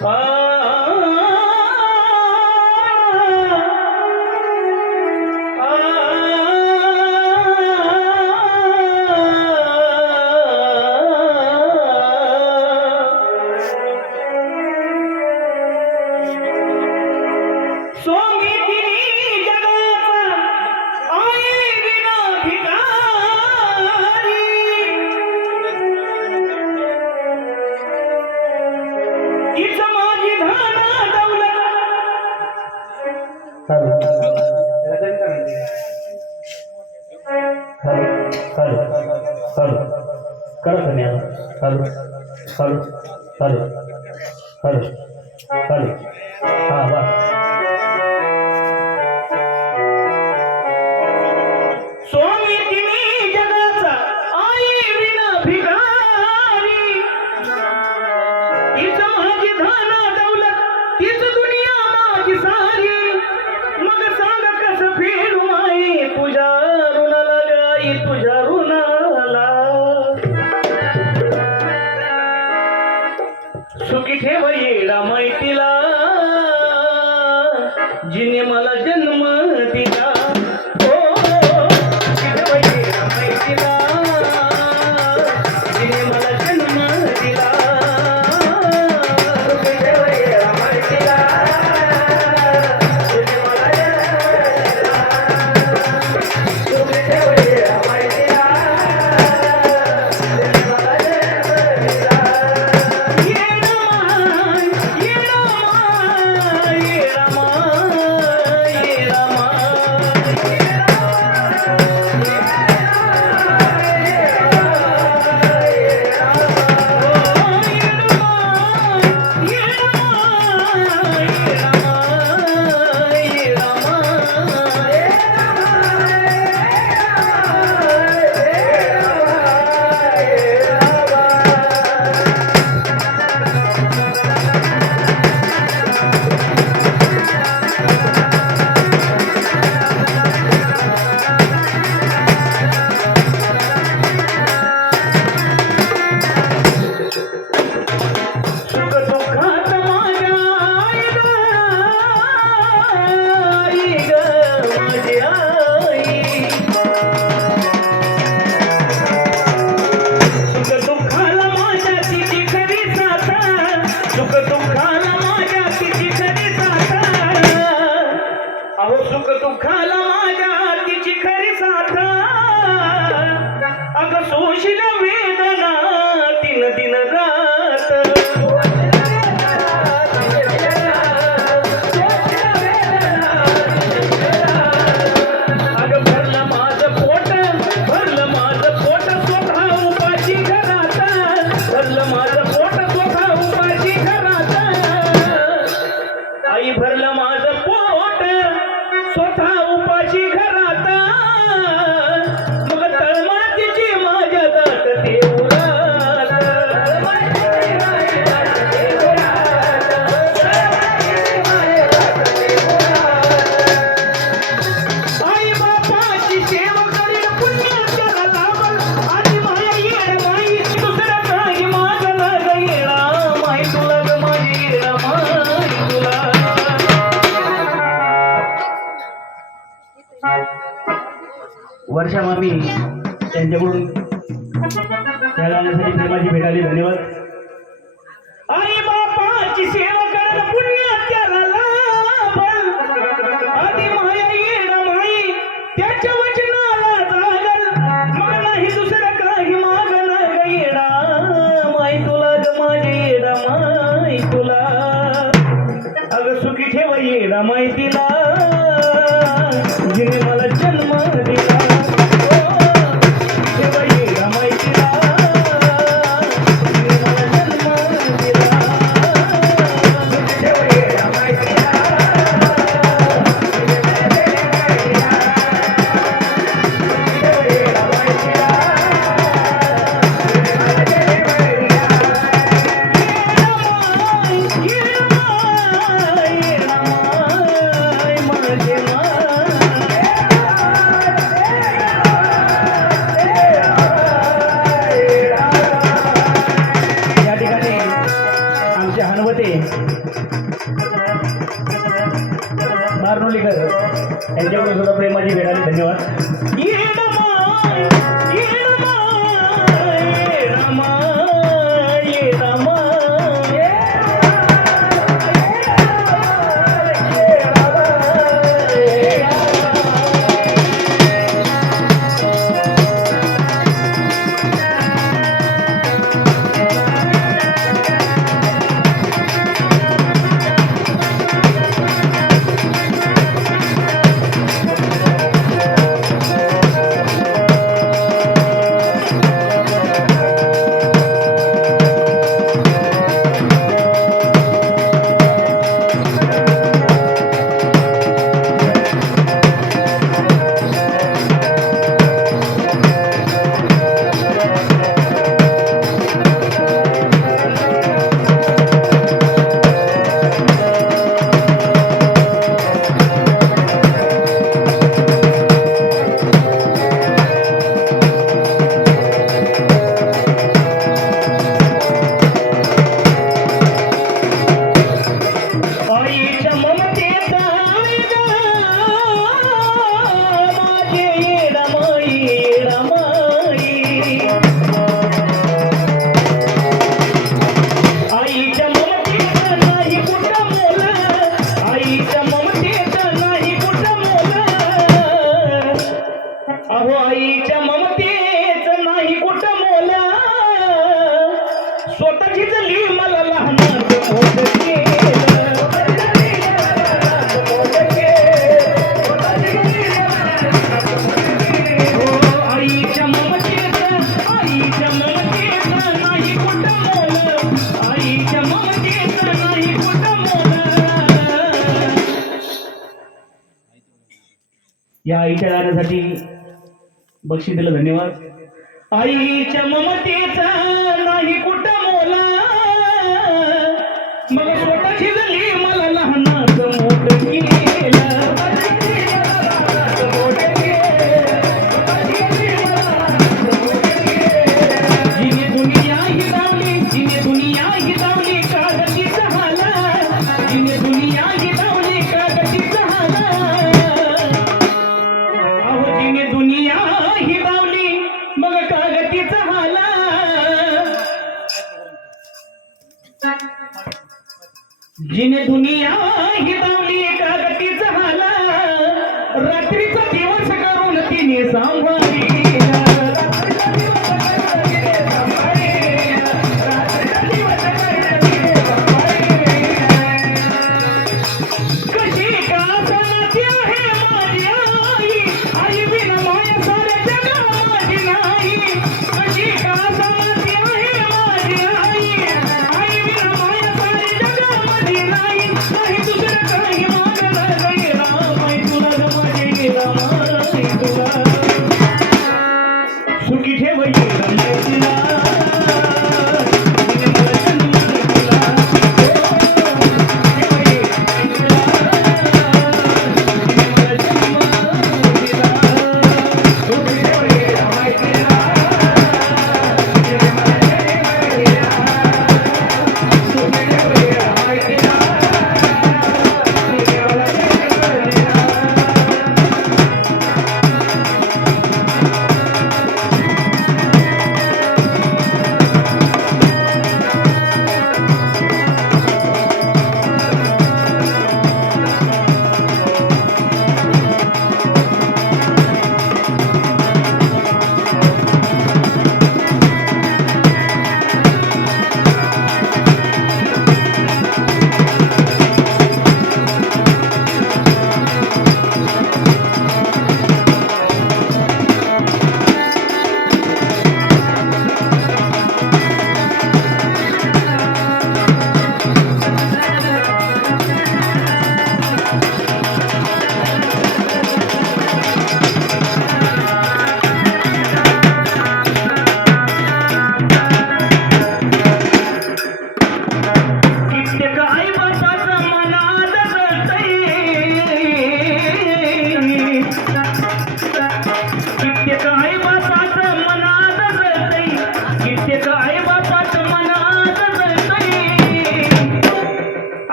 Bye. ચાલો ચાલો ચાલો કરો તમે ચાલો ચાલો ચાલો ચાલો ચાલો હા વાહ isso já. वर्षा मामी त्यांच्याकडून त्या गाण्यासाठी प्रेमाची भेट आली धन्यवाद. आई बापाची सेवा करत হয় बक्षीस दिलं धन्यवाद. आईच्या ममतेचा नाही कुठं मोला.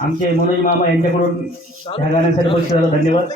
आमचे मनोज मामा यांच्याकडून ह्या गाण्यासाठी बक्षिसाला धन्यवाद.